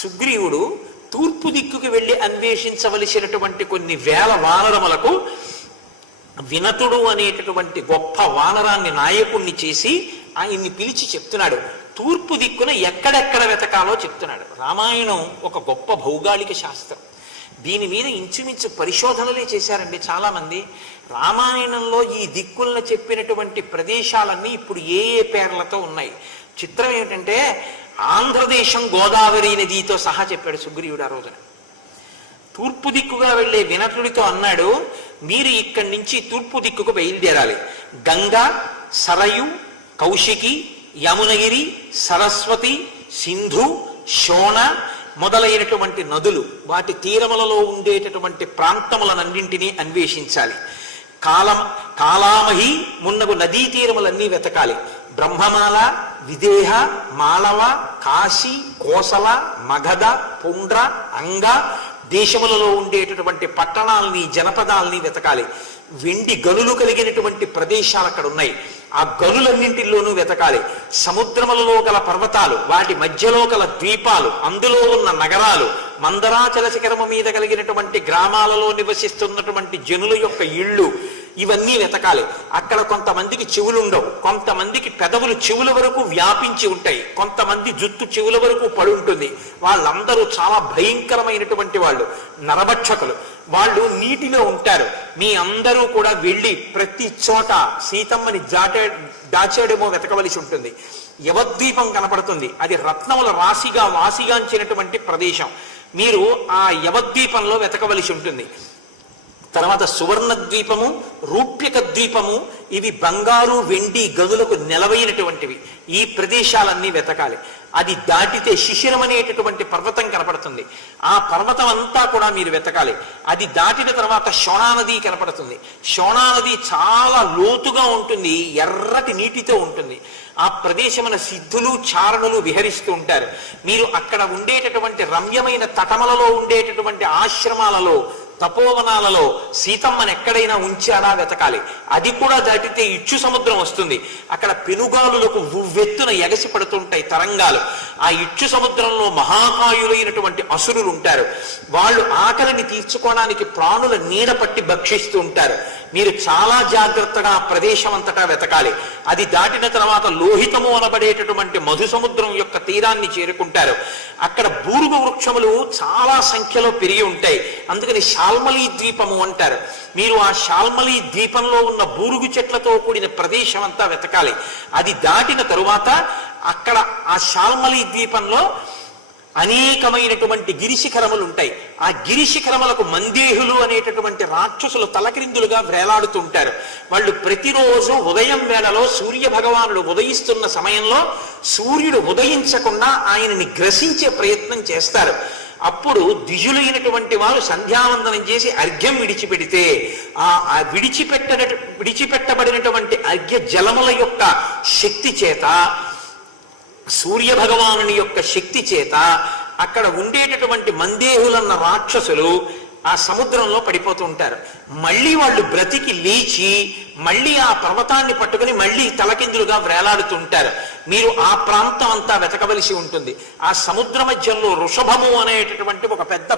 సుగ్రీవుడు తూర్పు దిక్కుకి వెళ్ళి అన్వేషించవలసినటువంటి కొన్ని వేల వానరములకు వినతుడు అనేటటువంటి గొప్ప వానరాన్ని నాయకుణ్ణి చేసి ఆయన్ని పిలిచి చెప్తున్నాడు. తూర్పు దిక్కున ఎక్కడెక్కడ వెతకాలో చెప్తున్నాడు. రామాయణం ఒక గొప్ప భౌగోళిక శాస్త్రం. దీని మీద ఇంచుమించు పరిశోధనలే చేశారండి చాలామంది. రామాయణంలో ఈ దిక్కులను చెప్పినటువంటి ప్రదేశాలన్నీ ఇప్పుడు ఏ ఏ పేర్లతో ఉన్నాయి? చిత్రం ఏమిటంటే ఆంధ్రదేశం గోదావరి నదితో సహా చెప్పాడు సుగ్రీవుడు ఆ రోజున. తూర్పు దిక్కుగా వెళ్ళే వినతుడితో అన్నాడు మీరు ఇక్కడి నుంచి తూర్పు దిక్కుకు బయలుదేరాలి. గంగా సరయు కౌశికి యమునగిరి సరస్వతి సింధు శోణ మొదలైనటువంటి నదులు వాటి తీరములలో ఉండేటటువంటి ప్రాంతములనన్నింటినీ అన్వేషించాలి. కాలం కాలామహి మున్నగు నదీ తీరములన్నీ వెతకాలి. బ్రహ్మమాల విదేహ మాళవ కాశీ కోసల మగధ పుండ్ర అంగ దేశములలో ఉండేటటువంటి పట్టణాలని జనపదాలని వెతకాలి. వెండి గనులు కలిగినటువంటి ప్రదేశాలు అక్కడ ఉన్నాయి. ఆ గనులన్నింటిలోనూ వెతకాలి. సముద్రములలో గల పర్వతాలు వాటి మధ్యలో గల ద్వీపాలు అందులో ఉన్న నగరాలు మందరాచల శిఖరము మీద కలిగినటువంటి గ్రామాలలో నివసిస్తున్నటువంటి జనుల యొక్క ఇళ్ళు ఇవన్నీ వెతకాలి. అక్కడ కొంతమందికి చెవులు ఉండవు కొంతమందికి పెదవులు చెవుల వరకు వ్యాపించి ఉంటాయి. కొంతమంది జుత్తు చెవుల వరకు పడి ఉంటుంది వాళ్ళందరూ చాలా భయంకరమైనటువంటి వాళ్ళు నరభక్షకులు. వాళ్ళు నీటిలో ఉంటారు. మీ అందరూ కూడా వెళ్ళి ప్రతి చోట సీతమ్మని జాటే దాచాడేమో వెతకవలసి ఉంటుంది. యవద్వీపం కనపడుతుంది. అది రత్నముల రాశిగా వాసిగాంచినటువంటి ప్రదేశం. మీరు ఆ యవద్వీపంలో వెతకవలసి ఉంటుంది. తర్వాత సువర్ణ ద్వీపము రూప్యక ద్వీపము ఇవి బంగారు వెండి గదులకు నెలవైనటువంటివి. ఈ ప్రదేశాలన్నీ వెతకాలి. అది దాటితే శిశిరం అనేటటువంటి పర్వతం కనపడుతుంది. ఆ పర్వతం అంతా కూడా మీరు వెతకాలి. అది దాటిన తర్వాత శోణానది కనపడుతుంది. శోణానది చాలా లోతుగా ఉంటుంది ఎర్రటి నీటితో ఉంటుంది. ఆ ప్రదేశమున సిద్ధులు చారణులు విహరిస్తూ ఉంటారు. మీరు అక్కడ ఉండేటటువంటి రమ్యమైన తటమలలో ఉండేటటువంటి ఆశ్రమాలలో తపోవనాలలో సీతమ్మని ఎక్కడైనా ఉంచాడా వెతకాలి. అది కూడా దాటితే ఇచ్చు సముద్రం వస్తుంది. అక్కడ పెనుగాలులకు ఉవ్వెత్తున ఎగసి పడుతుంటాయి తరంగాలు. ఆ ఇచ్చు సముద్రంలో మహాకాయులైనటువంటి అసురులు ఉంటారు వాళ్ళు ఆకలిని తీర్చుకోవడానికి ప్రాణుల నీడ పట్టి భక్షిస్తూ ఉంటారు. మీరు చాలా జాగ్రత్తగా ఆ ప్రదేశం అంతటా వెతకాలి. అది దాటిన తర్వాత లోహితము అనబడేటటువంటి మధు సముద్రం యొక్క తీరాన్ని చేరుకుంటారు. అక్కడ బూరుగు వృక్షములు చాలా సంఖ్యలో పెరిగి ఉంటాయి. అందుకని షాల్మలీ ద్వీపము అంటారు. మీరు ఆ షాల్మలీ ద్వీపంలో ఉన్న బూరుగు చెట్లతో కూడిన ప్రదేశం అంతా వెతకాలి. అది దాటిన తరువాత అక్కడ ఆ షాల్మలీ ద్వీపంలో అనేకమైనటువంటి గిరిశిఖరములు ఉంటాయి. ఆ గిరిశిఖరములకు మందేహులు అనేటటువంటి రాక్షసులు తలక్రిందులుగా వేలాడుతుంటారు వాళ్ళు ప్రతిరోజు ఉదయం వేళలో సూర్య భగవానుడు ఉదయిస్తున్న సమయంలో సూర్యుడు ఉదయించకుండా ఆయనని గ్రసించే ప్రయత్నం చేస్తారు. అప్పుడు ద్విజులైనటువంటి వారు సంధ్యావందనం చేసి అర్ఘ్యం విడిచిపెడితే ఆ ఆ విడిచిపెట్ట విడిచిపెట్టబడినటువంటి అర్ఘ్య జలముల యొక్క శక్తి చేత సూర్య భగవానుని యొక్క శక్తి చేత అక్కడ ఉండేటటువంటి మందేహులన్న రాక్షసులు ఆ సముద్రంలో పడిపోతూ ఉంటారు. మళ్ళీ వాళ్ళు బ్రతికి లేచి మళ్ళీ ఆ పర్వతాన్ని పట్టుకుని మళ్ళీ తలకిందులుగా వేలాడుతుంటారు మీరు ఆ ప్రాంతం అంతా వెతకవలసి ఉంటుంది. ఆ సముద్ర మధ్యంలో వృషభము అనేటటువంటి ఒక పెద్ద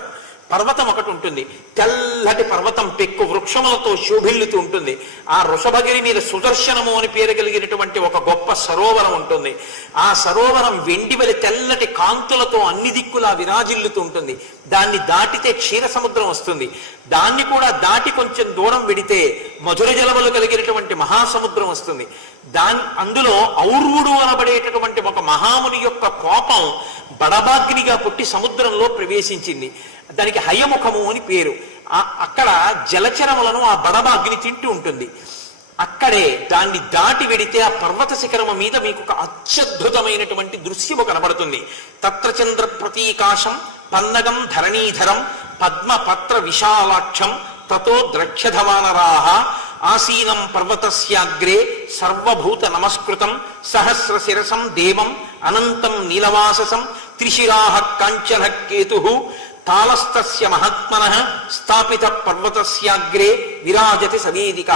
పర్వతం ఒకటి ఉంటుంది. తెల్లటి పర్వతం పెక్కు వృక్షములతో శోభిల్లుతూ ఉంటుంది. ఆ వృషభగిరి మీద సుదర్శనము అని పేరు కలిగినటువంటి ఒక గొప్ప సరోవరం ఉంటుంది. ఆ సరోవరం వెండివలి తెల్లటి కాంతులతో అన్ని దిక్కులా విరాజిల్లుతూ ఉంటుంది. దాన్ని దాటితే క్షీర సముద్రం వస్తుంది. దాన్ని కూడా దాటి కొంచెం దూరం వెడితే మధుర జలములు కలిగినటువంటి మహాసముద్రం వస్తుంది. దాని అందులో ఔర్వుడు అనబడేటటువంటి ఒక మహాముని యొక్క కోపం బడబాగ్నిగా పుట్టి సముద్రంలో ప్రవేశించింది. దానికి హయముఖము అని పేరు. ఆ- అక్కడ జలచరములను ఆ బడబ అగ్ని తింటూ ఉంటుంది. అక్కడే దాన్ని దాటి వెడితే ఆ పర్వత శిఖరము మీద మీకు ఒక అత్యద్భుతమైనటువంటి దృశ్యము కనబడుతుంది. తత్రచంద్ర ప్రతీకాశం పన్నగం ధరణీధరం పద్మపత్ర విశాలాక్షం తతో ద్రక్షధమానరాహ ఆసీనం పర్వతస్యాగ్రే సర్వభూత నమస్కృతం సహస్ర శిరసం దేవం అనంతం నీలవాససం త్రిశిరాహ కాంచన కేతు తాళస్తస్య మహాత్మన స్థాపిత పర్వతస్యాగ్రే విరాజతి సమీదిక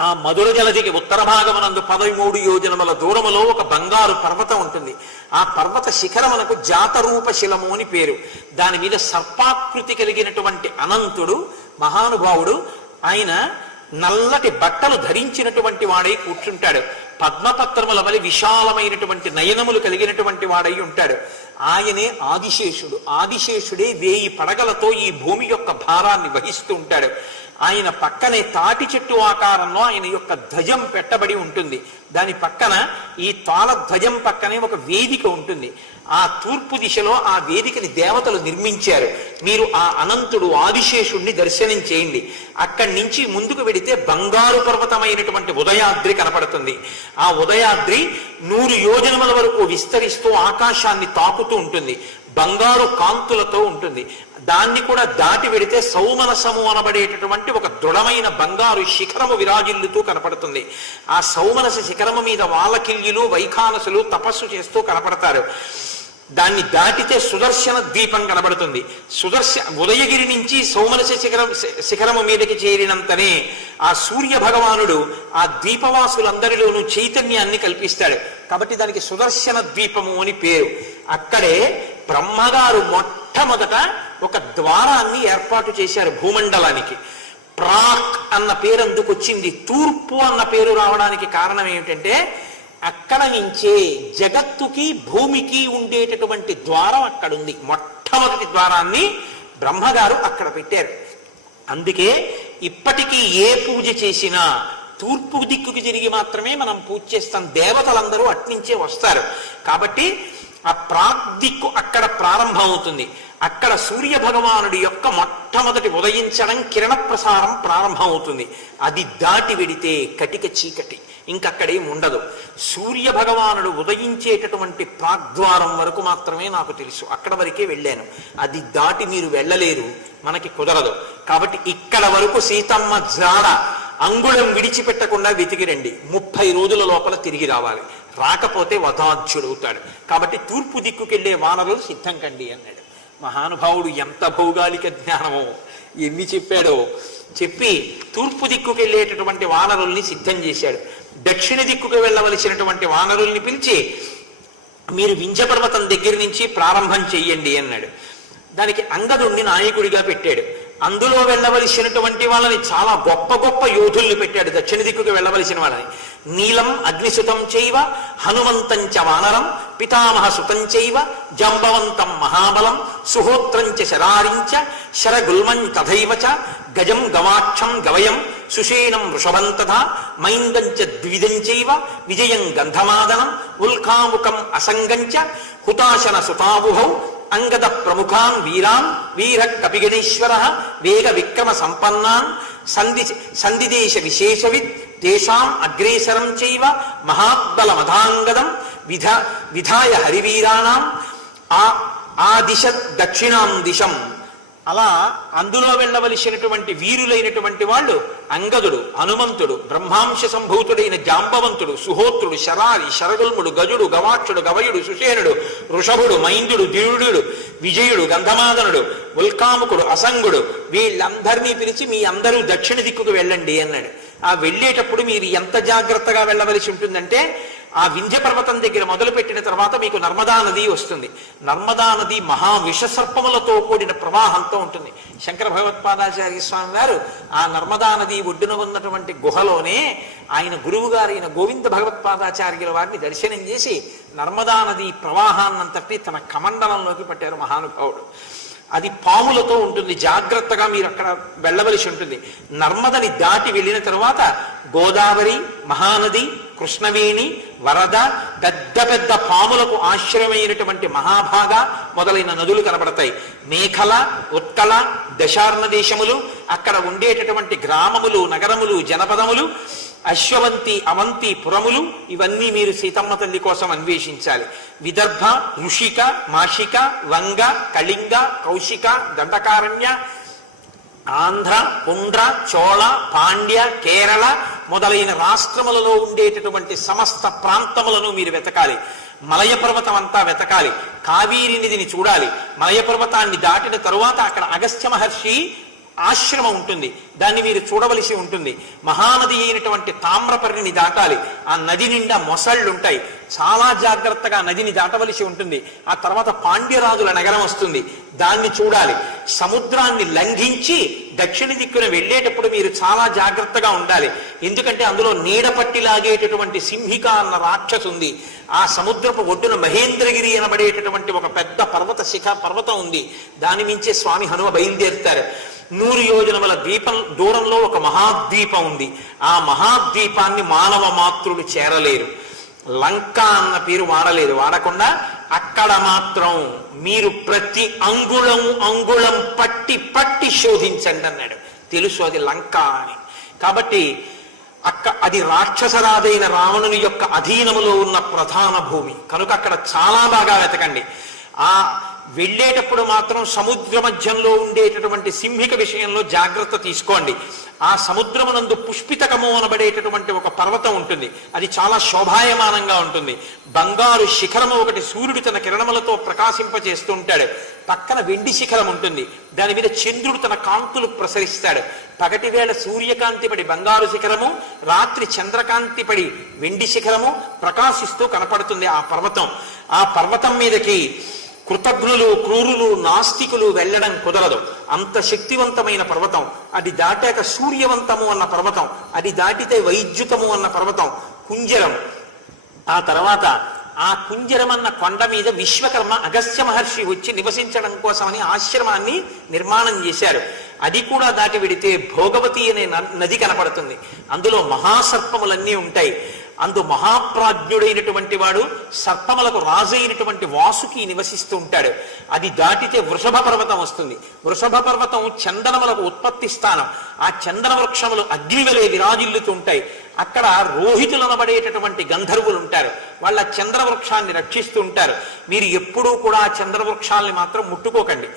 ఆ మధుర జలదికి ఉత్తర భాగమునందు పదమూడు యోజనముల దూరములో ఒక బంగారు పర్వతం ఉంటుంది. ఆ పర్వత శిఖరమునకు జాతరూప శిలము అని పేరు. దాని మీద సర్పాకృతి కలిగినటువంటి అనంతుడు మహానుభావుడు ఆయన నల్లటి బట్టలు ధరించినటువంటి వాడై కూర్చుంటాడు. పద్మపత్రముల వలి విశాలమైనటువంటి నయనములు కలిగినటువంటి వాడై ఉంటాడు. ఆయనే ఆదిశేషుడు. ఆదిశేషుడే వేయి పడగలతో ఈ భూమి యొక్క భారాన్ని వహిస్తూ ఉంటాడు. ఆయన పక్కనే తాటి చెట్టు ఆకారంలో ఆయన యొక్క ధ్వజం పెట్టబడి ఉంటుంది. దాని పక్కన ఈ తాళ ధ్వజం పక్కనే ఒక వేదిక ఉంటుంది. ఆ తూర్పు దిశలో ఆ వేదికని దేవతలు నిర్మించారు. మీరు ఆ అనంతుడు ఆదిశేషుణ్ణి దర్శనం చేయండి. అక్కడి నుంచి ముందుకు వెడితే బంగారు పర్వతమైనటువంటి ఉదయాద్రి కనపడుతుంది. ఆ ఉదయాద్రి నూరు యోజనముల వరకు విస్తరిస్తూ ఆకాశాన్ని తాకుతూ ఉంటుంది. బంగారు కాంతులతో ఉంటుంది. దాన్ని కూడా దాటి వెడితే సౌమనసము అనబడేటటువంటి ఒక దృఢమైన బంగారు శిఖరము విరాజిల్లుతూ కనపడుతుంది. ఆ సౌమనస శిఖరము మీద వాలకిల్యులు వైఖానసులు తపస్సు చేస్తూ కనపడతారు. దాన్ని దాటితే సుదర్శన ద్వీపం కనబడుతుంది. సుదర్శ ఉదయగిరి నుంచి సౌమనస శిఖరం శిఖరము మీదకి చేరినంతనే ఆ సూర్య భగవానుడు ఆ ద్వీపవాసులందరిలోనూ చైతన్యాన్ని కల్పిస్తాడు. కాబట్టి దానికి సుదర్శన ద్వీపము అని పేరు. అక్కడే బ్రహ్మగారు మొట్టమొదట ఒక ద్వారాన్ని ఏర్పాటు చేశారు భూమండలానికి. ప్రాక్ అన్న పేరు అందుకు వచ్చింది తూర్పు అన్న పేరు రావడానికి కారణం ఏమిటంటే అక్కడ నుంచే జగత్తుకి భూమికి ఉండేటటువంటి ద్వారం అక్కడ ఉంది మొట్టమొదటి ద్వారాన్ని బ్రహ్మగారు అక్కడ పెట్టారు. అందుకే ఇప్పటికీ ఏ పూజ చేసినా తూర్పు దిక్కుకి తిరిగి మాత్రమే మనం పూజ చేస్తాం. దేవతలందరూ అట్నుంచే వస్తారు. కాబట్టి ఆ ప్రాగ్దిక్కు అక్కడ ప్రారంభమవుతుంది. అక్కడ సూర్య భగవానుడి యొక్క మొట్టమొదటి ఉదయించడం కిరణ ప్రసారం ప్రారంభమవుతుంది. అది దాటి వెడితే కటిక చీకటి. ఇంకక్కడేం ఉండదు సూర్య భగవానుడు ఉదయించేటటువంటి ప్రాగ్ద్వారం వరకు మాత్రమే నాకు తెలుసు. అక్కడ వరకే వెళ్ళాను. అది దాటి మీరు వెళ్ళలేరు. మనకి కుదరదు. కాబట్టి ఇక్కడ వరకు సీతమ్మ జాడ అంగుళం విడిచిపెట్టకుండా వెతికిరండి ముప్పై రోజుల లోపల తిరిగి రావాలి. రాకపోతే వధాధ్యుడవుతాడు కాబట్టి తూర్పు దిక్కుకెళ్ళే వానరులు సిద్ధం కండి అన్నాడు. మహానుభావుడు ఎంత భౌగోళిక జ్ఞానమో. ఎన్ని చెప్పాడో. చెప్పి తూర్పు దిక్కుకెళ్ళేటటువంటి వానరుల్ని సిద్ధం చేశాడు. దక్షిణ దిక్కుకు వెళ్ళవలసినటువంటి వానరుల్ని పిలిచి మీరు వింజపర్వతం దగ్గర నుంచి ప్రారంభం చెయ్యండి అన్నాడు. దానికి అంగదుణ్ణి నాయకుడిగా పెట్టాడు. అందులో వెళ్ళవలసినటువంటి వాళ్ళని చాలా గొప్ప గొప్ప యోధుల్ని పెట్టాడు దక్షిణ దిక్కుకు వెళ్ళవలసిన వాళ్ళని. నీలం అగ్నిసుతం చైవ హనుమంతంచ వానరం పితామహ సుతం చైవ జంబవంతం మహాబలం సుహోత్రంచ శరారించ శరగుల్మం తథైవచ గజం గవాక్షం గవయం సుషేణం వృషభం తథా మైందం చ విజయం గంధమాదనం ఉల్కాముఖం అసంగంచ హుతాశన సుతాబుభౌ అంగద ప్రముఖాన్ వీరాన్ వీర కపిగణేశ్వర వేగ విక్రమ సంపన్నాన్ సంధి సంధిదేశ విశేషవిత్ తేషాం అగ్రేసరం చైవ మహాబల మధాంగదం విధ విధాయ హరివీరాణం ఆ ఆ దిశ దక్షిణాం దిశం. అలా అందులో వెళ్ళవలసినటువంటి వీరులైనటువంటి వాళ్ళు అంగదుడు హనుమంతుడు బ్రహ్మాంశ సంభూతుడైన జాంబవంతుడు సుహోత్రుడు శరారి శరగుల్ముడు గజుడు గవాక్షుడు గవయుడు సుషేనుడు ఋషభుడు మైందుడు దిరుడు విజయుడు గంధమాదనుడు ఉల్కాముకుడు అసంగుడు వీళ్ళందరినీ పిలిచి మీ అందరూ దక్షిణ దిక్కుకు వెళ్ళండి అన్నాడు. ఆ వెళ్ళేటప్పుడు మీరు ఎంత జాగ్రత్తగా వెళ్ళవలసి ఉంటుందంటే ఆ వింధ్య పర్వతం దగ్గర మొదలుపెట్టిన తర్వాత మీకు నర్మదా నది వస్తుంది. నర్మదా నది మహా విషసర్పములతో కూడిన ప్రవాహంతో ఉంటుంది. శంకర భగవత్పాదాచార్య స్వామి వారు ఆ నర్మదా నది ఒడ్డున ఉన్నటువంటి గుహలోనే ఆయన గురువు గారైన గోవింద భగవత్పాదాచార్యుల వారిని దర్శనం చేసి నర్మదా నది ప్రవాహాన్నంతటినీ తన కమండలంలోకి పట్టారు మహానుభావుడు. అది పాములతో ఉంటుంది. జాగ్రత్తగా మీరు అక్కడ వెళ్ళవలసి ఉంటుంది. నర్మదని దాటి వెళ్ళిన తర్వాత గోదావరి మహానది కృష్ణవేణి వరద పెద్ద పెద్ద పాములకు ఆశ్రయమైనటువంటి మహాభాగ మొదలైన నదులు కనబడతాయి. మేఖల ఉత్కల దశార్ణ దేశములు అక్కడ ఉండేటటువంటి గ్రామములు నగరములు జనపదములు అశ్వవంతి అవంతి పురములు ఇవన్నీ మీరు సీతమ్మ తల్లి కోసం అన్వేషించాలి. విదర్భ ఋషిక మాషిక వంగ కళింగ కౌశిక దండకారణ్య ఆంధ్ర పుండ్ర చోళ పాండ్య కేరళ మొదలైన రాష్ట్రములలో ఉండేటటువంటి సమస్త ప్రాంతములను మీరు వెతకాలి. మలయ పర్వతం అంతా వెతకాలి. కావేరి నదిని చూడాలి. మలయ పర్వతాన్ని దాటిన తరువాత అక్కడ అగస్త్య మహర్షి ఆశ్రమం ఉంటుంది. దాన్ని మీరు చూడవలసి ఉంటుంది. మహానది అయినటువంటి తామ్రపర్ణిని దాటాలి. ఆ నది నిండా మొసళ్ళు ఉంటాయి చాలా జాగ్రత్తగా నదిని దాటవలసి ఉంటుంది. ఆ తర్వాత పాండ్యరాజుల నగరం వస్తుంది. దాన్ని చూడాలి. సముద్రాన్ని లంఘించి దక్షిణ దిక్కున వెళ్ళేటప్పుడు మీరు చాలా జాగ్రత్తగా ఉండాలి. ఎందుకంటే అందులో నీడ పట్టి లాగేటటువంటి సింహిక అన్న రాక్షసు ఉంది ఆ సముద్రపు ఒడ్డున మహేంద్రగిరి అనబడేటటువంటి ఒక పెద్ద పర్వత శిఖ పర్వతం ఉంది. దాని మించే స్వామి హనుమ బయలుదేరుతారు. నూరు యోజనముల ద్వీపం దూరంలో ఒక మహాద్వీపం ఉంది. ఆ మహాద్వీపాన్ని మానవ మాతృలు చేరలేరు. లంక అన్న పేరు వాడలేదు. వాడకుండా అక్కడ మాత్రం మీరు ప్రతి అంగుళం అంగుళం పట్టి పట్టి శోధించండి అన్నాడు. తెలుసు అది లంక అని. కాబట్టి అక్క అది రాక్షసరాజైన రావణుని యొక్క అధీనములో ఉన్న ప్రధాన భూమి. కనుక అక్కడ చాలా బాగా వెతకండి. ఆ వెళ్ళేటప్పుడు మాత్రం సముద్ర మధ్యంలో ఉండేటటువంటి సింహిక విషయంలో జాగ్రత్త తీసుకోండి. ఆ సముద్రమునందు పుష్పితకము అనబడేటటువంటి ఒక పర్వతం ఉంటుంది. అది చాలా శోభాయమానంగా ఉంటుంది. బంగారు శిఖరము ఒకటి సూర్యుడు తన కిరణములతో ప్రకాశింపచేస్తూ ఉంటాడు పక్కన వెండి శిఖరం ఉంటుంది. దాని మీద చంద్రుడు తన కాంతులు ప్రసరిస్తాడు. పగటి వేళ సూర్యకాంతి పడి బంగారు శిఖరము రాత్రి చంద్రకాంతి పడి వెండి శిఖరము ప్రకాశిస్తూ కనపడుతుంది ఆ పర్వతం. ఆ పర్వతం మీదకి కృతజ్ఞులు క్రూరులు నాస్తికులు వెళ్ళడం కుదరదు. అంత శక్తివంతమైన పర్వతం అది దాటాక సూర్యవంతము అన్న పర్వతం అది దాటితే వైద్యుతము అన్న పర్వతం కుంజరం. ఆ తర్వాత ఆ కుంజరం అన్న కొండ మీద విశ్వకర్మ అగస్త్య మహర్షి వచ్చి నివసించడం కోసమని ఆశ్రమాన్ని నిర్మాణం చేశారు. అది కూడా దాటి వెడితే భోగవతి అనే న- నది కనపడుతుంది. అందులో మహాసర్పములన్నీ ఉంటాయి. అందు మహాప్రాజ్ఞుడైనటువంటి వాడు సర్పములకు రాజైనటువంటి వాసుకి నివసిస్తూ ఉంటాడు. అది దాటితే వృషభ పర్వతం వస్తుంది. వృషభ పర్వతం చందనములకు ఉత్పత్తి స్థానం. ఆ చందన వృక్షములు అగ్నివలే విరాజిల్లుతూ ఉంటాయి అక్కడ రోహితులు అనబడేటటువంటి గంధర్వులు ఉంటారు. వాళ్ళ చంద్ర వృక్షాన్ని రక్షిస్తూ ఉంటారు. మీరు ఎప్పుడూ కూడా ఆ చంద్ర వృక్షాల్ని మాత్రం ముట్టుకోకండి.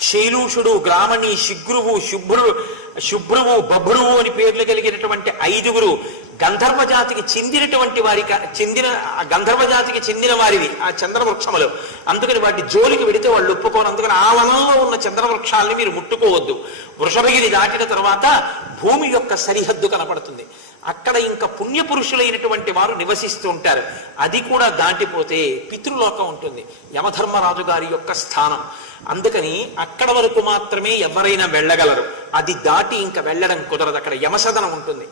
శైలూషుడు గ్రామణి శిగ్రువు శుభ్రుడు శుభ్రువు బభ్రువు అని పేర్లు కలిగినటువంటి ఐదుగురు గంధర్వ జాతికి చెందినటువంటి వారి చెందిన ఆ గంధర్వ జాతికి చెందిన వారివి ఆ చంద్రవృక్షములు. అందుకని వాటి జోలికి వెడితే వాళ్ళు ఒప్పుకోరు. అందుకని ఆ వనంలో ఉన్న చంద్రవృక్షాలని మీరు ముట్టుకోవద్దు. వృషభగిరి దాటిన తర్వాత భూమి యొక్క సరిహద్దు కనపడుతుంది. అక్కడ ఇంకా పుణ్యపురుషులైనటువంటి వారు నివసిస్తూ ఉంటారు. అది కూడా దాటిపోతే పితృలోకం ఉంటుంది. యమధర్మరాజు గారి యొక్క స్థానం. అందుకని అక్కడ వరకు మాత్రమే ఎవరైనా వెళ్ళగలరు. అది దాటి ఇంకా వెళ్ళడం కుదరదు. అక్కడ యమసదనం ఉంటుంది.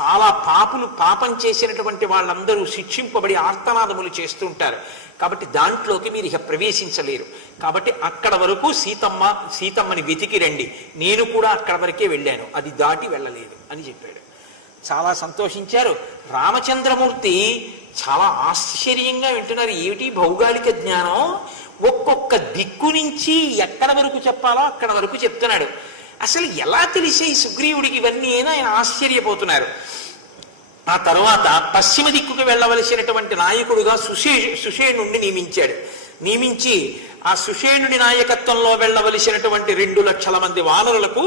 చాలా పాపులు పాపం చేసినటువంటి వాళ్ళందరూ శిక్షింపబడి ఆర్తనాదములు చేస్తూ ఉంటారు. కాబట్టి దాంట్లోకి మీరు ఇక ప్రవేశించలేరు. కాబట్టి అక్కడ వరకు సీతమ్మ సీతమ్మని వెతికి రండి. నేను కూడా అక్కడ వరకే వెళ్ళాను. అది దాటి వెళ్ళలేదు అని చెప్పాడు. చాలా సంతోషించారు. రామచంద్రమూర్తి చాలా ఆశ్చర్యంగా వింటున్నారు. ఏమిటి భౌగోళిక జ్ఞానం? ఒక్కొక్క దిక్కు నుంచి ఎక్కడ వరకు చెప్పాలో అక్కడ వరకు చెప్తున్నాడు. అసలు ఎలా తెలిసే ఈ సుగ్రీవుడికి ఇవన్నీ అయినా ఆయన ఆశ్చర్యపోతున్నారు. ఆ తర్వాత పశ్చిమ దిక్కుకు వెళ్ళవలసినటువంటి నాయకుడుగా సుషే సుషేణుణ్ణి నియమించాడు. నియమించి ఆ సుషేణుడి నాయకత్వంలో వెళ్ళవలసినటువంటి రెండు లక్షల మంది వానరులకు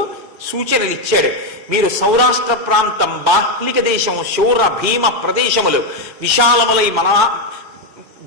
సూచనలు ఇచ్చాడు మీరు సౌరాష్ట్ర ప్రాంతం బాహ్లిక దేశం శౌర భీమ ప్రదేశములు విశాలములై మన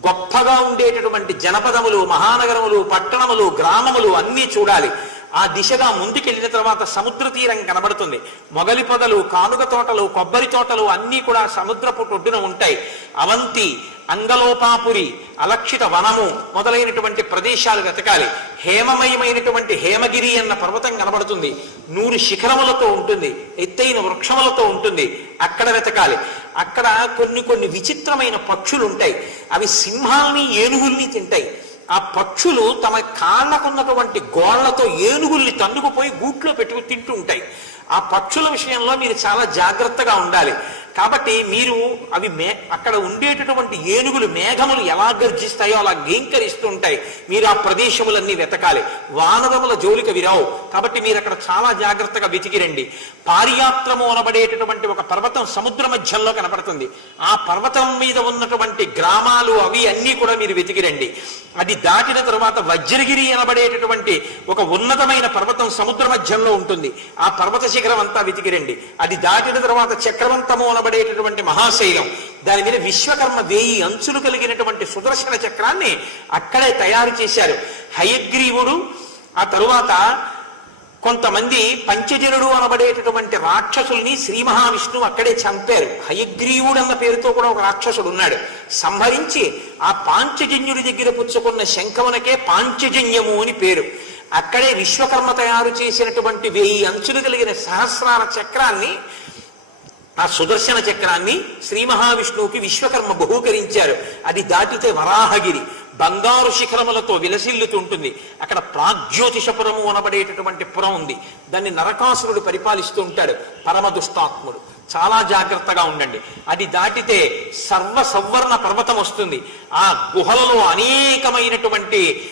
గొప్పగా ఉండేటటువంటి జనపదములు మహానగరములు పట్టణములు గ్రామములు అన్నీ చూడాలి. ఆ దిశగా ముందుకెళ్ళిన తర్వాత సముద్ర తీరం కనబడుతుంది. మొగలి పొదలు కానుక తోటలు కొబ్బరి తోటలు అన్నీ కూడా సముద్రపు ఒడ్డున ఉంటాయి. అవంతి అంగలోపాపురి అలక్షిత వనము మొదలైనటువంటి ప్రదేశాలు వెతకాలి. హేమమయమైనటువంటి హేమగిరి అన్న పర్వతం కనబడుతుంది. నూరు శిఖరములతో ఉంటుంది. ఎత్తైన వృక్షములతో ఉంటుంది. అక్కడ వెతకాలి. అక్కడ కొన్ని కొన్ని విచిత్రమైన పక్షులు ఉంటాయి అవి సింహాల్ని ఏనుగుల్ని తింటాయి. ఆ పక్షులు తమ కాళ్ళకున్నటువంటి గోళ్ళతో ఏనుగుల్ని తన్నుకుపోయి గూట్లో పెట్టుకు తింటూ ఉంటాయి. ఆ పక్షుల విషయంలో మీరు చాలా జాగ్రత్తగా ఉండాలి. కాబట్టి మీరు అవి మే అక్కడ ఉండేటటువంటి ఏనుగులు మేఘములు ఎలా గర్జిస్తాయో అలా గేంకరిస్తూ ఉంటాయి మీరు ఆ ప్రదేశములన్నీ వెతకాలి. వానరముల జోలిక విరావు కాబట్టి మీరు అక్కడ చాలా జాగ్రత్తగా వెతికిరండి. పారియాత్రము అనబడేటటువంటి ఒక పర్వతం సముద్ర మధ్యంలో కనపడుతుంది. ఆ పర్వతం మీద ఉన్నటువంటి గ్రామాలు అవి అన్నీ కూడా మీరు వెతికిరండి. అది దాటిన తర్వాత వజ్రగిరి అనబడేటటువంటి ఒక ఉన్నతమైన పర్వతం సముద్ర మధ్యంలో ఉంటుంది. ఆ పర్వత శిఖరం అంతా వెతికిరండి. అది దాటిన తర్వాత చక్రవంతము అనబడేటటువంటి మహాశైలం. దాని మీద విశ్వకర్మ వేయి అంచులు కలిగినటువంటి సుదర్శన చక్రాన్ని అక్కడే తయారు చేశారు. హయగ్రీవుడు ఆ తరువాత కొంతమంది పంచజనుడు అనబడేటటువంటి రాక్షసుల్ని శ్రీ మహావిష్ణువు అక్కడే చంపారు. హయగ్రీవుడు అన్న పేరుతో కూడా ఒక రాక్షసుడు ఉన్నాడు సంహరించి ఆ పాంచజన్యుడి దగ్గర పుచ్చుకున్న శంఖమునకే పాంచజన్యము అని పేరు. అక్కడే విశ్వకర్మ తయారు చేసినటువంటి వెయ్యి అంచులు కలిగిన సహస్రార చక్రాన్ని ఆ సుదర్శన చక్రాన్ని శ్రీ మహావిష్ణువుకి విశ్వకర్మ బహూకరించారు. అది దాటితే వరాహగిరి బంగారు శిఖరములతో విలసిల్లుతుంటుంది. అక్కడ ప్రాగ్జ్యోతిషపురము అనబడేటటువంటి పురం ఉంది. దాన్ని నరకాసురుడు పరిపాలిస్తూ ఉంటాడు పరమ దుష్టాత్ముడు చాలా జాగ్రత్తగా ఉండండి. అది దాటితే సర్వ సవర్ణ పర్వతం వస్తుంది. ఆ గుహలలో అనేకమైనటువంటి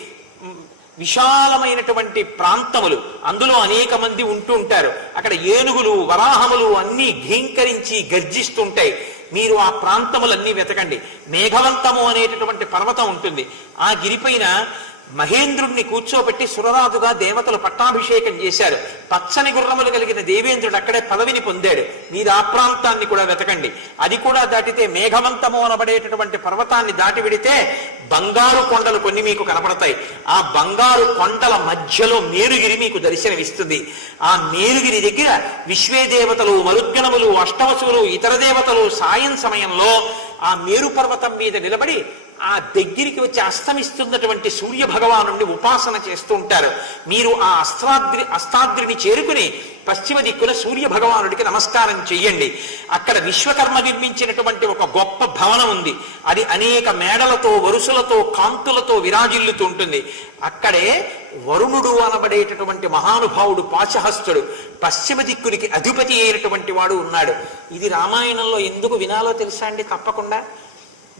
విశాలమైనటువంటి ప్రాంతములు. అందులో అనేక మంది ఉంటూ ఉంటారు. అక్కడ ఏనుగులు వరాహములు అన్నీ ఘీంకరించి గర్జిస్తుంటాయి. మీరు ఆ ప్రాంతములన్నీ వెతకండి. మేఘవంతము అనేటటువంటి పర్వతం ఉంటుంది. ఆ గిరిపైన మహేంద్రుణ్ణి కూర్చోబెట్టి సురరాజుగా దేవతలు పట్టాభిషేకం చేశారు. పచ్చని గుర్రములు కలిగిన దేవేంద్రుడు అక్కడే పదవిని పొందాడు. మీరు ఆ ప్రాంతాన్ని కూడా వెతకండి. అది కూడా దాటితే మేఘవంతము అనబడేటటువంటి పర్వతాన్ని దాటి విడితే బంగారు కొండలు కొన్ని మీకు కనపడతాయి. ఆ బంగారు కొండల మధ్యలో మేరుగిరి మీకు దర్శనమిస్తుంది. ఆ మేరుగిరి దగ్గర విశ్వే దేవతలు మరుద్గణములు అష్టవసులు ఇతర దేవతలు సాయం సమయంలో ఆ మేరు పర్వతం మీద నిలబడి ఆ దగ్గరికి వచ్చి అస్తమిస్తున్నటువంటి సూర్య భగవానుడిని ఉపాసన చేస్తూ ఉంటారు. మీరు ఆ అస్త్రాద్రి అస్తాద్రిని చేరుకుని పశ్చిమ దిక్కున సూర్య భగవానుడికి నమస్కారం చెయ్యండి. అక్కడ విశ్వకర్మ నిర్మించినటువంటి ఒక గొప్ప భవనం ఉంది. అది అనేక మేడలతో వరుసలతో కాంతులతో విరాజిల్లుతూ ఉంటుంది అక్కడే వరుణుడు అనబడేటటువంటి మహానుభావుడు పాశహస్తుడు పశ్చిమ దిక్కునికి అధిపతి అయినటువంటి వాడు ఉన్నాడు. ఇది రామాయణంలో ఎందుకు వినాలో తెలుసా అండి? తప్పకుండా.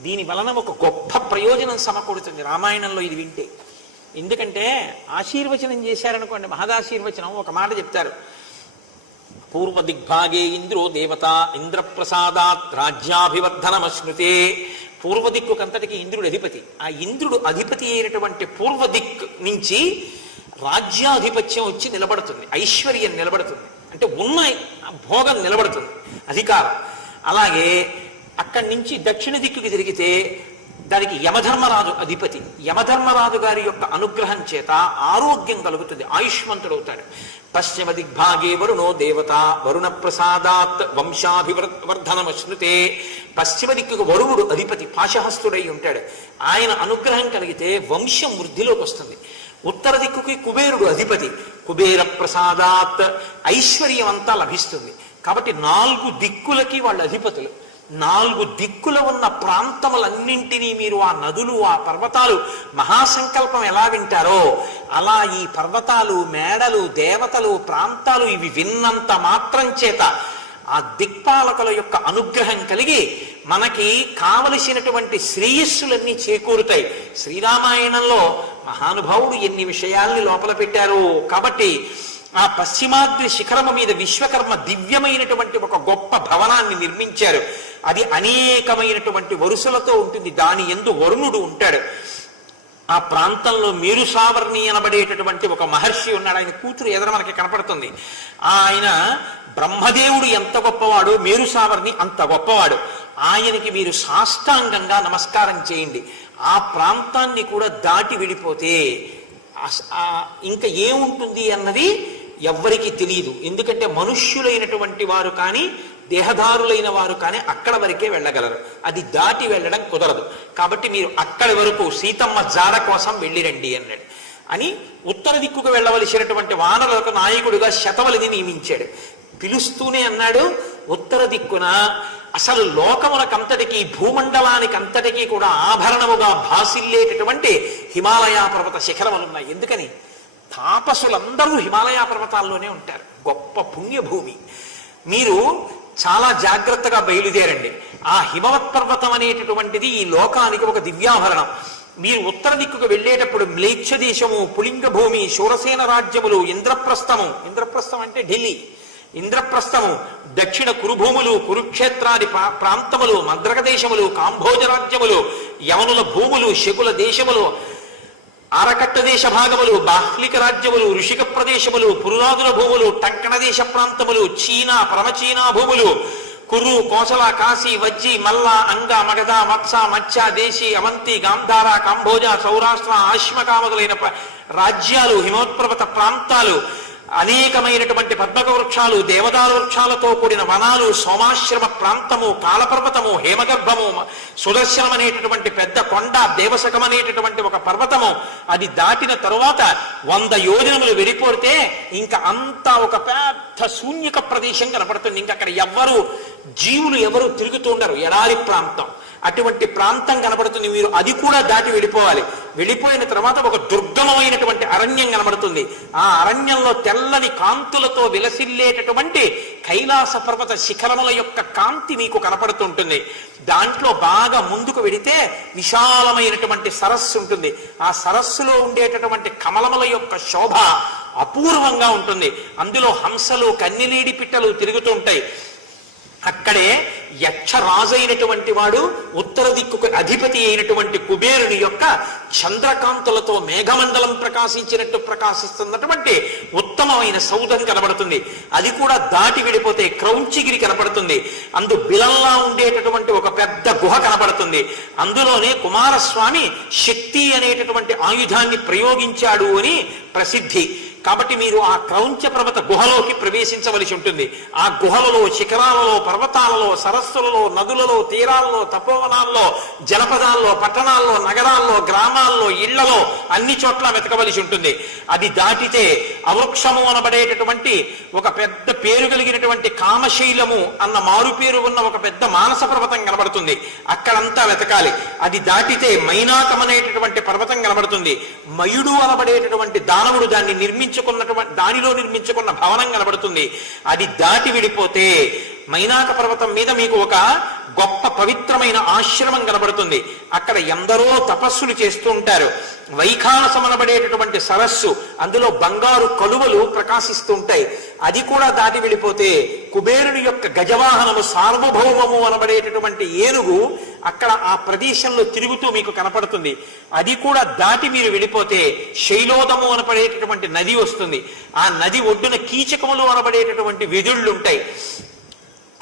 దీని వలన ఒక గొప్ప ప్రయోజనం సమకూడుతుంది రామాయణంలో ఇది వింటే. ఎందుకంటే ఆశీర్వచనం చేశారనుకోండి మహదాశీర్వచనం ఒక మాట చెప్తారు. పూర్వ దిగ్భాగే ఇంద్రో దేవత ఇంద్రప్రసాదాత్ రాజ్యాభివర్ధనమశ్నుతే. పూర్వ దిక్కుకంతటికి ఇంద్రుడు అధిపతి. ఆ ఇంద్రుడు అధిపతి అయినటువంటి పూర్వ దిక్ నుంచి రాజ్యాధిపత్యం వచ్చి నిలబడుతుంది. ఐశ్వర్యం నిలబడుతుంది. అంటే ఉన్న భోగం నిలబడుతుంది. అధికారం. అలాగే అక్కడి నుంచి దక్షిణ దిక్కుకి తిరిగితే దానికి యమధర్మరాజు అధిపతి. యమధర్మరాజు గారి యొక్క అనుగ్రహం చేత ఆరోగ్యం కలుగుతుంది. ఆయుష్మంతుడవుతాడు. పశ్చిమ దిగ్భాగే వరుణో దేవత వరుణ ప్రసాదాత్ వంశాభివర్ధనమశ్నుతే పశ్చిమ దిక్కుకు వరువుడు అధిపతి పాశహస్తుడై ఉంటాడు. ఆయన అనుగ్రహం కలిగితే వంశం వృద్ధిలోకి వస్తుంది. ఉత్తర దిక్కుకి కుబేరుడు అధిపతి. కుబేర ప్రసాదాత్ ఐశ్వర్యం అంతా లభిస్తుంది. కాబట్టి నాలుగు దిక్కులకి వాళ్ళ అధిపతులు. నాలుగు దిక్కుల ఉన్న ప్రాంతములన్నింటినీ మీరు ఆ నదులు ఆ పర్వతాలు మహాసంకల్పం ఎలా వింటారో అలా ఈ పర్వతాలు మేడలు దేవతలు ప్రాంతాలు ఇవి విన్నంత మాత్రం చేత ఆ దిక్పాలకుల యొక్క అనుగ్రహం కలిగి మనకి కావలసినటువంటి శ్రేయస్సులన్నీ చేకూరుతాయి. శ్రీరామాయణంలో మహానుభావుడు ఎన్ని విషయాల్ని లోపల పెట్టారు? కాబట్టి ఆ పశ్చిమాద్రి శిఖరము మీద విశ్వకర్మ దివ్యమైనటువంటి ఒక గొప్ప భవనాన్ని నిర్మించారు. అది అనేకమైనటువంటి వరుసలతో ఉంటుంది. దాని ఎందు వరుణుడు ఉంటాడు. ఆ ప్రాంతంలో మేరు సావర్ణి అనబడేటటువంటి ఒక మహర్షి ఉన్నాడు. ఆయన కూతురు ఎదురు మనకి కనపడుతుంది. ఆయన బ్రహ్మదేవుడు ఎంత గొప్పవాడు మేరు సావర్ణి అంత గొప్పవాడు. ఆయనకి మీరు సాష్టాంగంగా నమస్కారం చేయండి. ఆ ప్రాంతాన్ని కూడా దాటి వెళ్ళిపోతే ఇంకా ఏముంటుంది అన్నది ఎవ్వరికీ తెలియదు ఎందుకంటే మనుష్యులైనటువంటి వారు కానీ దేహదారులైన వారు కానీ అక్కడ వరకే వెళ్ళగలరు. అది దాటి వెళ్ళడం కుదరదు. కాబట్టి మీరు అక్కడి వరకు సీతమ్మ జాడ కోసం వెళ్ళిరండి అన్నాడు. అని ఉత్తర దిక్కుకు వెళ్ళవలసినటువంటి వానరులకు నాయకుడిగా శతవలిని నియమించాడు. పిలుస్తూనే అన్నాడు ఉత్తర దిక్కున అసలు లోకములకంతటికీ భూమండలానికి అంతటికీ కూడా ఆభరణముగా భాసిల్లేటటువంటి హిమాలయ పర్వత శిఖరములున్నాయి. ఎందుకని? తాపసులందరూ హిమాలయ పర్వతాల్లోనే ఉంటారు. గొప్ప పుణ్యభూమి. మీరు చాలా జాగ్రత్తగా బయలుదేరండి. ఆ హిమవత్ పర్వతం అనేటటువంటిది ఈ లోకానికి ఒక దివ్యాభరణం. మీరు ఉత్తర దిక్కుకు వెళ్ళేటప్పుడు మ్లేచ్ఛ దేశము పులింగ భూమి శూరసేన రాజ్యములు ఇంద్రప్రస్థము. ఇంద్రప్రస్థం అంటే ఢిల్లీ. ఇంద్రప్రస్థము దక్షిణ కురుభూములు కురుక్షేత్రాది ప్రా- ప్రాంతములు మద్రక దేశములు కాంభోజ రాజ్యములు యవనుల భూములు శకుల దేశములు ఆరకట్ట దేశ భాగములు బాహ్లిక రాజ్యములు ఋషిక ప్రదేశములు పురురాదుల భూములు టంకణ దేశ ప్రాంతములు చీనా ప్రమచీనా భూములు కురు కోసల కాశీ వజ్జి మల్ల అంగ మగధ మత్స మత్స్య దేశీ అవంతి గాంధార కాంభోజ సౌరాష్ట్ర ఆశ్మకామదులైన రాజ్యాలు హిమోత్పర్వత ప్రాంతాలు అనేకమైనటువంటి పద్మక వృక్షాలు దేవదారు వృక్షాలతో కూడిన వనాలు సోమాశ్రమ ప్రాంతము కాలపర్వతము హేమగర్భము సుదర్శనం అనేటటువంటి పెద్ద కొండ దేవశకం అనేటటువంటి ఒక పర్వతము అది దాటిన తరువాత వంద యోజనములు వెళ్ళిపోతే ఇంకా అంతా ఒక పెద్ద శూన్యక ప్రదేశం కనపడుతుంది. ఇంకా అక్కడ ఎవ్వరు జీవులు ఎవరు తిరుగుతూ ఉండరు. ఎడారి ప్రాంతం. అటువంటి ప్రాంతం కనబడుతుంది మీరు అది కూడా దాటి వెళ్ళిపోవాలి. వెళ్ళిపోయిన తర్వాత ఒక దుర్గమమైనటువంటి అరణ్యం కనబడుతుంది. ఆ అరణ్యంలో తెల్లని కాంతులతో విలసిల్లేటటువంటి కైలాస పర్వత శిఖరముల యొక్క కాంతి మీకు కనపడుతుంటుంది. దాంట్లో బాగా ముందుకు వెడితే విశాలమైనటువంటి సరస్సు ఉంటుంది. ఆ సరస్సులో ఉండేటటువంటి కమలముల యొక్క శోభ అపూర్వంగా ఉంటుంది. అందులో హంసలు కన్నెలీడి పిట్టలు తిరుగుతూ ఉంటాయి. అక్కడే యక్షరాజు అయినటువంటి వాడు ఉత్తర దిక్కుకు అధిపతి అయినటువంటి కుబేరుని యొక్క చంద్రకాంతులతో మేఘమండలం ప్రకాశించినట్టు ప్రకాశిస్తున్నటువంటి ఉత్తమమైన సౌధం కనబడుతుంది. అది కూడా దాటి విడిపోతే క్రౌంచిగిరి కనబడుతుంది అందు బిలంలా ఉండేటటువంటి ఒక పెద్ద గుహ కనబడుతుంది. అందులోనే కుమారస్వామి శక్తి అనేటటువంటి ఆయుధాన్ని ప్రయోగించాడు అని ప్రసిద్ధి. కాబట్టి మీరు ఆ క్రౌంచ పర్వత గుహలోకి ప్రవేశించవలసి ఉంటుంది. ఆ గుహలలో శిఖరాలలో పర్వతాలలో సరస్సులలో నదులలో తీరాలలో తపోవనాల్లో జలపదాల్లో పట్టణాల్లో నగరాల్లో గ్రామాల్లో ఇళ్ళలో అన్ని చోట్ల వెతకవలసి ఉంటుంది. అది దాటితే అవృక్షము అనబడేటటువంటి ఒక పెద్ద పేరు కలిగినటువంటి కామశైలము అన్న మారు పేరు ఉన్న ఒక పెద్ద మానస పర్వతం కనబడుతుంది. అక్కడంతా వెతకాలి. అది దాటితే మైనాకం అనేటటువంటి పర్వతం కనబడుతుంది. మయుడు అనబడేటటువంటి దానవుడు దాన్ని నిర్మించుకున్నటువంటి దానిలో నిర్మించుకున్న భవనం కనబడుతుంది. అది దాటి విడిపోతే మైనాక పర్వతం మీద మీకు ఒక గొప్ప పవిత్రమైన ఆశ్రమం కనబడుతుంది. అక్కడ ఎందరో తపస్సులు చేస్తూ ఉంటారు. వైఖానసమనబడేటటువంటి సరస్సు అందులో బంగారు కలువలు ప్రకాశిస్తూ ఉంటాయి. అది కూడా దాటి వెళ్ళిపోతే కుబేరుని యొక్క గజవాహనము సార్వభౌమము అనబడేటటువంటి ఏనుగు అక్కడ ఆ ప్రదేశంలో తిరుగుతూ మీకు కనపడుతుంది. అది కూడా దాటి మీరు వెళ్ళిపోతే శైలోదము అనబడేటటువంటి నది వస్తుంది. ఆ నది ఒడ్డున కీచకములు అనబడేటటువంటి విధుళ్ళు ఉంటాయి.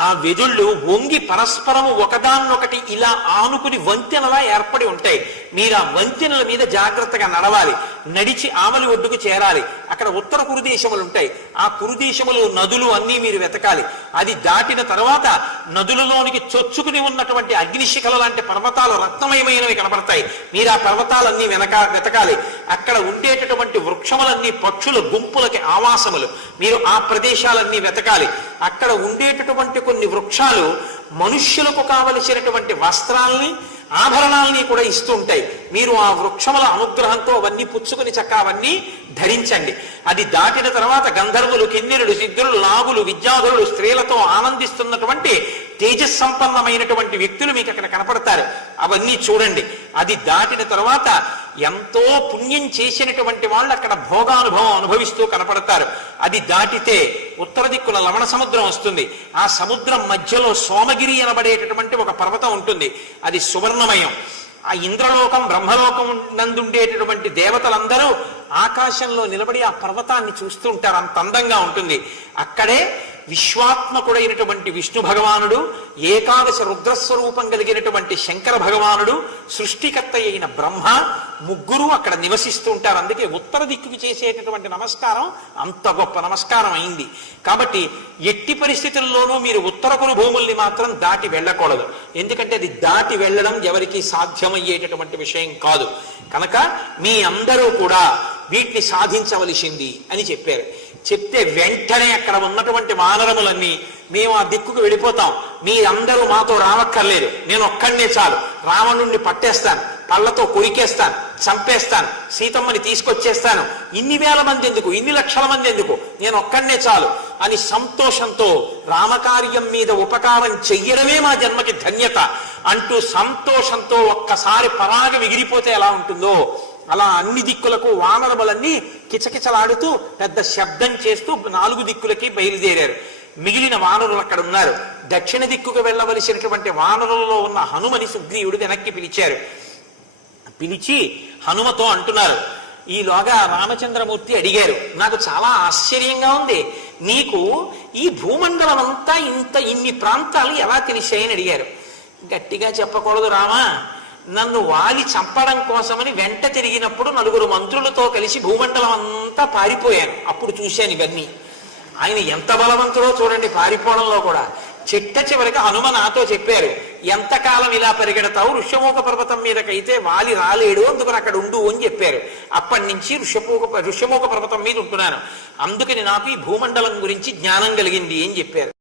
ఆ వెదుళ్ళు వంగి పరస్పరము ఒకదాన్నొకటి ఇలా ఆనుకుని వంతెనలా ఏర్పడి ఉంటాయి. మీరు ఆ వంతెనల మీద జాగ్రత్తగా నడవాలి. నడిచి ఆవలి ఒడ్డుకు చేరాలి. అక్కడ ఉత్తర కురుదేశములు ఉంటాయి. ఆ కురుదేశములు నదులు అన్నీ మీరు వెతకాలి. అది దాటిన తర్వాత నదులలోనికి చొచ్చుకుని ఉన్నటువంటి అగ్నిశిఖల లాంటి పర్వతాలు రత్నమయమైనవి కనబడతాయి మీరు ఆ పర్వతాలన్నీ వెనక వెతకాలి. అక్కడ ఉండేటటువంటి వృక్షములన్నీ పక్షుల గుంపులకి ఆవాసములు. మీరు ఆ ప్రదేశాలన్నీ వెతకాలి. అక్కడ ఉండేటటువంటి కొన్ని వృక్షాలు మనుష్యులకు కావలసినటువంటి వస్త్రాల్ని ఆభరణాలని కూడా ఇస్తూ ఉంటాయి. మీరు ఆ వృక్షముల అనుగ్రహంతో అవన్నీ పుచ్చుకుని చక్క అవన్నీ ధరించండి. అది దాటిన తర్వాత గంధర్వులు కిన్నెరుడు సిద్ధులు నాగులు విద్యాధులు స్త్రీలతో ఆనందిస్తున్నటువంటి తేజస్సంపన్నమైనటువంటి వ్యక్తులు మీకు అక్కడ కనపడతారు. అవన్నీ చూడండి. అది దాటిన తర్వాత ఎంతో పుణ్యం చేసినటువంటి వాళ్ళు అక్కడ భోగానుభవం అనుభవిస్తూ కనపడతారు. అది దాటితే ఉత్తర దిక్కున లవణ సముద్రం వస్తుంది. ఆ సముద్రం మధ్యలో సోమగిరి అనబడేటటువంటి ఒక పర్వతం ఉంటుంది. అది సువర్ణమయం. ఆ ఇంద్రలోకం బ్రహ్మలోకం నందుండేటటువంటి దేవతలందరూ ఆకాశంలో నిలబడి ఆ పర్వతాన్ని చూస్తూ ఉంటారు అంత అందంగా ఉంటుంది. అక్కడే విశ్వాత్మకుడైనటువంటి విష్ణు భగవానుడు ఏకాదశ రుద్రస్వరూపం కలిగినటువంటి శంకర భగవానుడు సృష్టికర్త అయిన బ్రహ్మ ముగ్గురు అక్కడ నివసిస్తూ ఉంటారు. అందుకే ఉత్తర దిక్కుకి చేసేటటువంటి నమస్కారం అంత గొప్ప నమస్కారం అయింది. కాబట్టి ఎట్టి పరిస్థితుల్లోనూ మీరు ఉత్తర భూముల్ని మాత్రం దాటి వెళ్ళకూడదు. ఎందుకంటే అది దాటి వెళ్ళడం ఎవరికి సాధ్యమయ్యేటటువంటి విషయం కాదు. కనుక మీ అందరూ కూడా వీటిని సాధించవలసింది అని చెప్పారు. చెప్తే వెంటనే అక్కడ ఉన్నటువంటి వానరములన్నీ మేము ఆ దిక్కుకు వెళ్ళిపోతాం. మీరందరూ మాతో రావక్కర్లేదు. నేను ఒక్కడనే చాలు. రావణుణ్ణి పట్టేస్తాను. పళ్ళతో కొరికేస్తాను. చంపేస్తాను. సీతమ్మని తీసుకొచ్చేస్తాను. ఇన్ని వేల మంది ఎందుకు? ఇన్ని లక్షల మంది ఎందుకు? నేను ఒక్కడనే చాలు. అని సంతోషంతో రామకార్యం మీద ఉపకారం చెయ్యడమే మా జన్మకి ధన్యత. అంటూ సంతోషంతో ఒక్కసారి పరాగ విగిరిపోతే ఎలా ఉంటుందో? అలా అన్ని దిక్కులకు వానరములన్నీ కిచకిచలాడుతూ పెద్ద శబ్దం చేస్తూ నాలుగు దిక్కులకి బయలుదేరారు. మిగిలిన వానరులు అక్కడ ఉన్నారు. దక్షిణ దిక్కుకు వెళ్ళవలసినటువంటి వానరులలో ఉన్న హనుమని సుగ్రీవుడు వెనక్కి పిలిచారు. పిలిచి హనుమతో అంటున్నారు ఈలోగా రామచంద్రమూర్తి అడిగారు నాకు చాలా ఆశ్చర్యంగా ఉంది. నీకు ఈ భూమండలం అంతా ఇంత ఇన్ని ప్రాంతాలు ఎలా తెలిసాయని అడిగారు. గట్టిగా చెప్పకూడదు రామా. నన్ను వాలి చంపడం కోసమని వెంట తిరిగినప్పుడు నలుగురు మంత్రులతో కలిసి భూమండలం అంతా పారిపోయాను. అప్పుడు చూశాను ఇవన్నీ. ఆయన ఎంత బలవంతుడో చూడండి పారిపోవడంలో కూడా. చిట్ట చివరికి హనుమ నాతో చెప్పారు ఎంతకాలం ఇలా పరిగెడతావు? ఋష్యమూక పర్వతం మీదకైతే వాలి రాలేడు అందుకని అక్కడ ఉండు అని చెప్పారు. అప్పటి నుంచి ఋష్యమూక ఋష్యమూక పర్వతం మీద ఉంటున్నాను. అందుకని నాకు ఈ భూమండలం గురించి జ్ఞానం కలిగింది అని చెప్పారు.